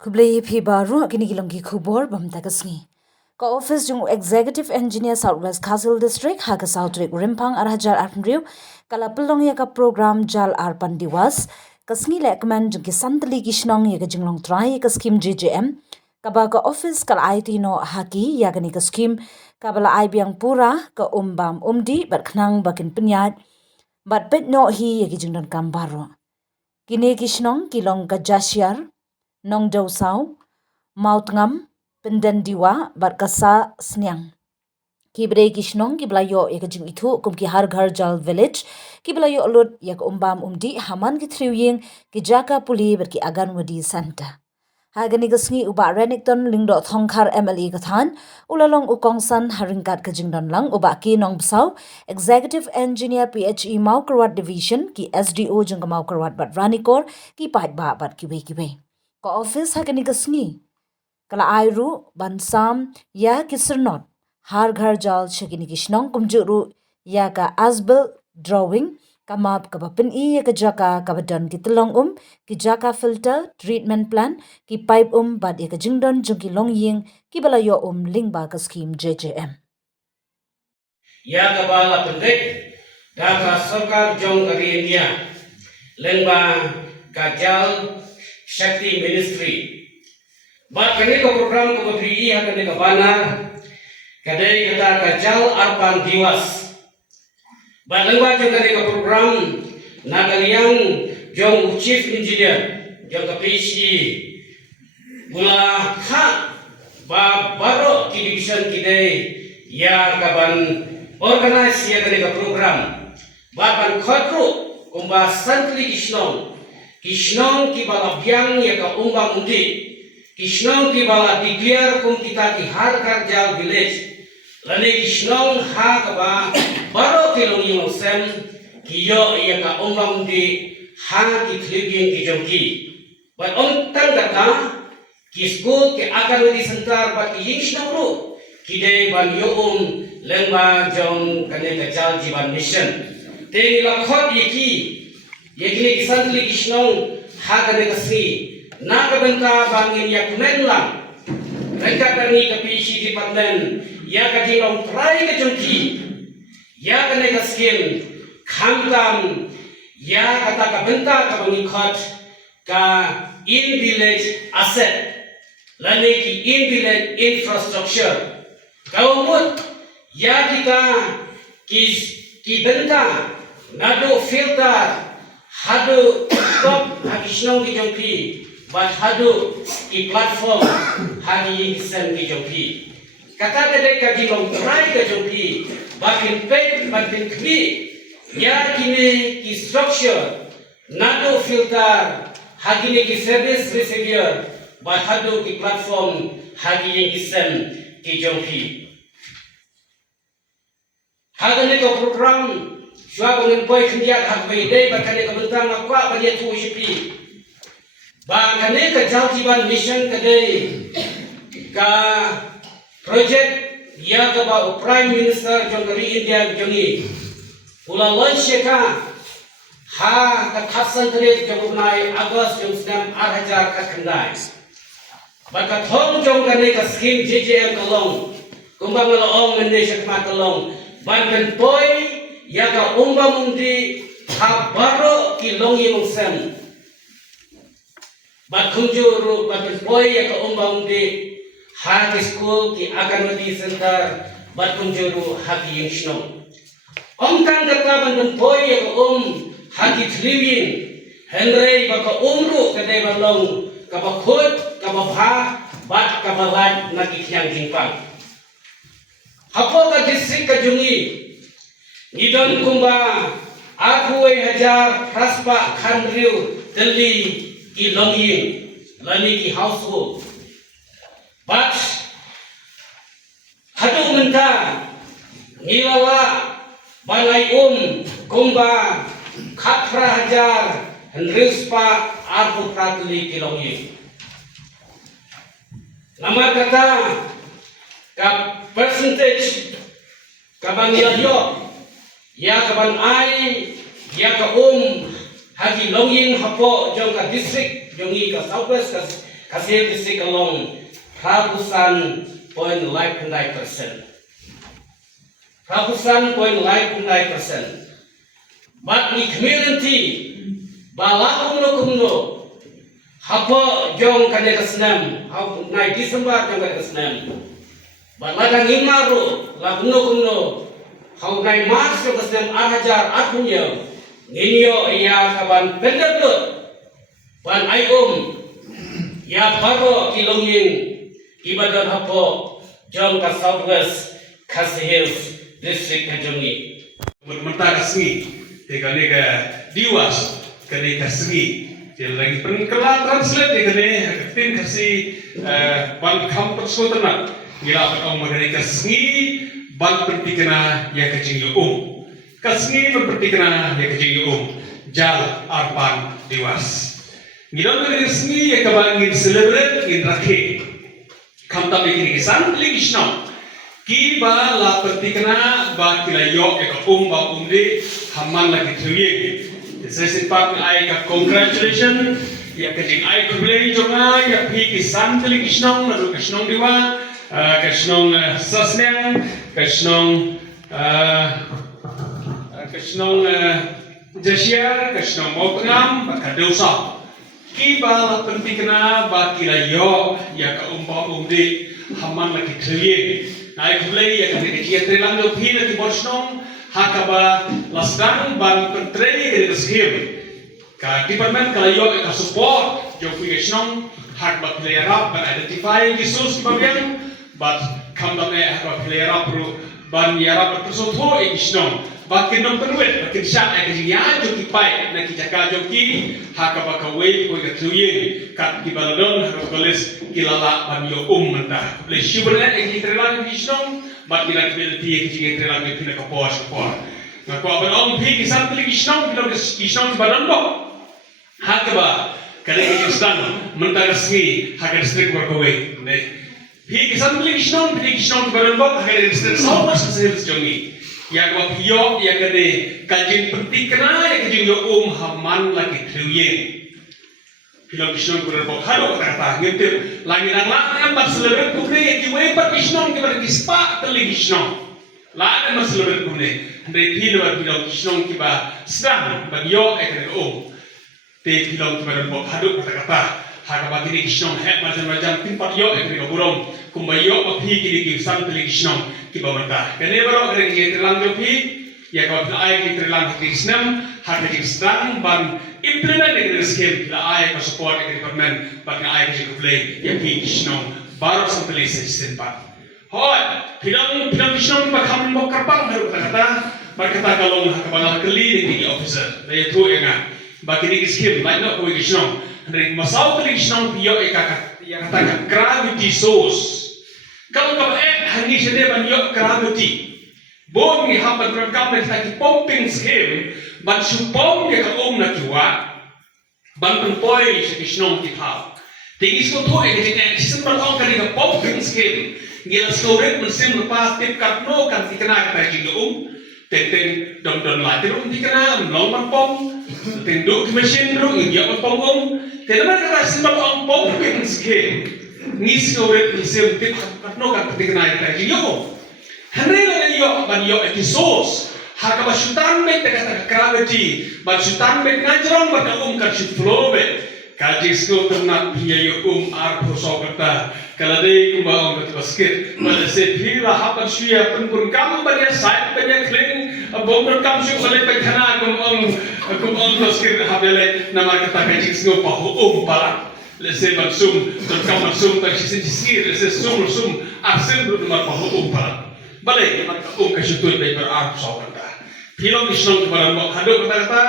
Kublai phi baru kini kilongki khubor bamta kasngi. Ka office jung executive engineer Southwest Castle District haga Southwick Rimpang arhajar arpnriu kala pelong ya ka program jal arpan diwas kasngi lekman jung ki santali ki shnong ya ka jinglong try ka scheme JJM kaba ka office kala IT no haki ya gani ka scheme kabala ai biang pura ka umbam umdi bat khnang bakin penyat bat pet no hi ya ki jingdon kambaro. Kini ki shnong kilong ka jasyar Nong Dau Sau, Maut Ngam, Pendan Diwa, Barkasa Snyang. Ki bere ki shnong ki belayo ya kajing itu kum ki har ghar jal village ki belayo lut ya ka umbam umdi haman ki triwing ki jaka puli ber ki agan wadi santa. Hagani gasngi uba Renington lingdo thongkhar MLE kathan ulalong ukongsan haringkat kajing don lang uba ki nong besau executive engineer PHE Maukarwat division ki SDO jeng Maukarwat bat ranikor ki pat ba bat ki we. Ka office hagani gasngi kala airu bansam ya kisernot har ghar jal shagini kishnong kumjuru ya ka asbil drawing kamap kabapin I ya ka jaka kabadan ki telong ki jaka filter treatment plan ki pipe bad ya ka jingdon jung ki long ying ki balayo lingba ka scheme JJM ya ka bala pendek da ka sarkar jong ka India lengba ka jal Shakti Ministry. Bat kene ko program ko beri ha kene ka banar kadai kata kajal arpan diwas. Bat lengba jong kene ka program nagaliang jong chief engineer jong ka PhD gula kha ba baro ki division kidai ya kaban organize ya kene ka program bat ban khotru kumba santli Kishnong ki bala biang ya ka umba mundi. Kishnong ki bala declare kum kita ki har jal village. Lani Kishnong ha ka ba baro kilong yung sem ki yo ya ka umba mundi ha ki thlibing ki jongki. But tang kata ki school ki akan di sentar ba ki Kishnong ru ki de ban yo lengba jong kane ka jal jiban mission. Te lakhot yeki Yekini kisantli kishnong hagane kasi nakabenta bangin yakunen lang rengka kani kapisi department ya kajilong try ka jongki ya kane kaskin khamtam ya kata kabenta ka bangikot ka in village asset lane ki in village infrastructure kaumut ya kita ki benta nado filter hadu top hagishnong ki jongpi but hadu ki platform hagi sen ki jongpi kata tade ka jilong try ka jongpi bakin pay bakin kmi ya kini ki structure nado filter hagi ni ki service receiver but hadu ki platform hagi sen ki jongpi hagane ko program Shua dengan boy kendiat hak bede bakane ka bentang makwa bani tu shipi. Bakane ka jaltiban mission kadai ka project ya ka ba prime minister jongari India jongi. Ula launch ka ha ka thapsan tare jongunai August jong snam 8000 ka khandai. Baka thong jongane ka scheme JJM kalong. Kumbang lo mende shakma kalong. Ban boy Yaka umba mundi habaro kilongi mungsem. Bakunjuru bakin boy yaka umba mundi haki school ki aganwadi center bakunjuru haki yingshno. Omkan kata bandun boy yaka haki tliwin hendrei baka umru kadai balong kabakhut kababha bat kabalaj nakikyang jingpang. Hapo ka district ka jungi Nidon kumba aku 1000 praspa khandriu Delhi ki longyin lani ki household but hadu menta nilala balai kumba khatra hajar hendrispa aku pratli ki longyin nama kata ka percentage kabangilyo ya kaban ai ya ka hagi longyin hapo jong ka district jongi ka southwest ka Kasih district along Prabusan 0.9%. Prabusan 0.9%. But the community balakumno hapa jong kanya kasnam hau nai December jong kanya kasnam baladang imaru lakumno hau nai March jong kasnam 2008 ninyo iya kaban pendaput ban ayum ya paro kilongin ibadan hapo jong ka Southwest Khasi Hills district kajongi mentara sengi nega diwas nega sengi jadi lagi penkelah translate nega tin kasih ban kampus sotana gila orang mengenai sengi ban pentikna ya kecing kasengi ban pentikna ya kecing jal arpan diwas gila mengenai sengi ya kabangin celebrate in rakhe kamta bikin kesan ligisno ki ba la pertikna ba kilayo ek ba umde hamman lagi thuye sesi pak ai ka congratulation ya kajing ai kublei jonga ya phi ki santli kishnong na kishnong diwa kishnong sasneng kishnong jasia kishnong motngam ba kadausa ki ba la pertikna ba kilayo ya ka umde hamman lagi thuye ai kulai ya kan dia trelang do pina ti borsnong hakaba lasdang ban pentrei ke skim ka department kala yo ka support jo kuisnong hak ba player up ban identify resource bagian but kam da me hak player up ru ban yara per so tho isnong bakin nom perwet bakin sha ai ke ya jo ki pai na ki jaka jo ki hakaba ka wei ko ka thuye kat ki baladon hak koles kilala ban yo mentah le shibra e ki trelang kisnong bat kila ability ki trelang ki pina ka pos por na ko ban om phi ki santli kisnong kilo kisnong badan bo hakaba kale ki stan mentah resmi hakar strik war ko wei ne phi ki santli kisnong badan bo hakar strik so much service jongi ya ko yo ya kene kajin pentikna ya kajin yo hamman lagi thuye Film Kishnong kuda bok halo kata ngintip lagi nang lang empat seluruh kune ki we pat Kishnong ki bar kispa teli Kishnong la ada seluruh kune ndai film Kishnong ki ba sedang bag yo ekre te film ki bar bok halo kata hakaba kini Kishnong het macam-macam timpat yo ekre burong kumbayo ba phi kini ki sam teli Kishnong ki ba mata kene baro ekre ki terlang yo phi ya ko ai ki terlang ki Kishnam hak ki sedang ban implement the scheme la ai ka support the department but na ai ka play ya ki kisnong baro sampli system pa hoi film kisnong ba kam mo kapang haru kata berkata kalau hak banal keli ni officer dia tu enga ba kini scheme ba no ko kisnong ring masau keli kisnong pio eka ya kata gravity source kalau ka hangi sede ban yo gravity bon ni hapat program ki pumping scheme ban supong ya ka na kiwa ban penpoi sa kisnong kitao tingis ko to e kini sistem ban ka ni ka pumping scheme ngila storet mensim lepas tip katno kan tikena ka jing teng dom la tirum tikena long man pom teng duk mesin ru ya pom tenaman ka sistem ban pumping scheme ni storet mensim tip katno kan tikena ka jing hanrela yo ban yo episodes haka basutan me teka gravity basutan me ngajrong baka ka flow be kaji sko ternak piye yo ar prosokata kalade kumba ka basket mala se phila hapan suya penpun kam banya side banya clean bomber kam su bale pe khana kum basket habele nama kata kaji sko pa pala lese bansum terkam bansum tak sisi lese sum arsen rumah pa pala balik kita ka syutur be ar prosokata Film Kisnong kepada mbak hadok kata-kata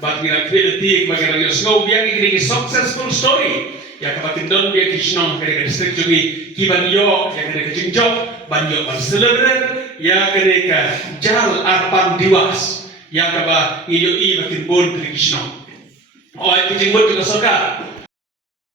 bagi creative bagi orang snow biang ini successful story ya kapatin don biang Kisnong kena distrik juga kiban yo yang kena kejingjok banyo ban celebrate ya kena jal arpan diwas ya kaba ngiyo i batin bon Kisnong oh itu jingbot kita soka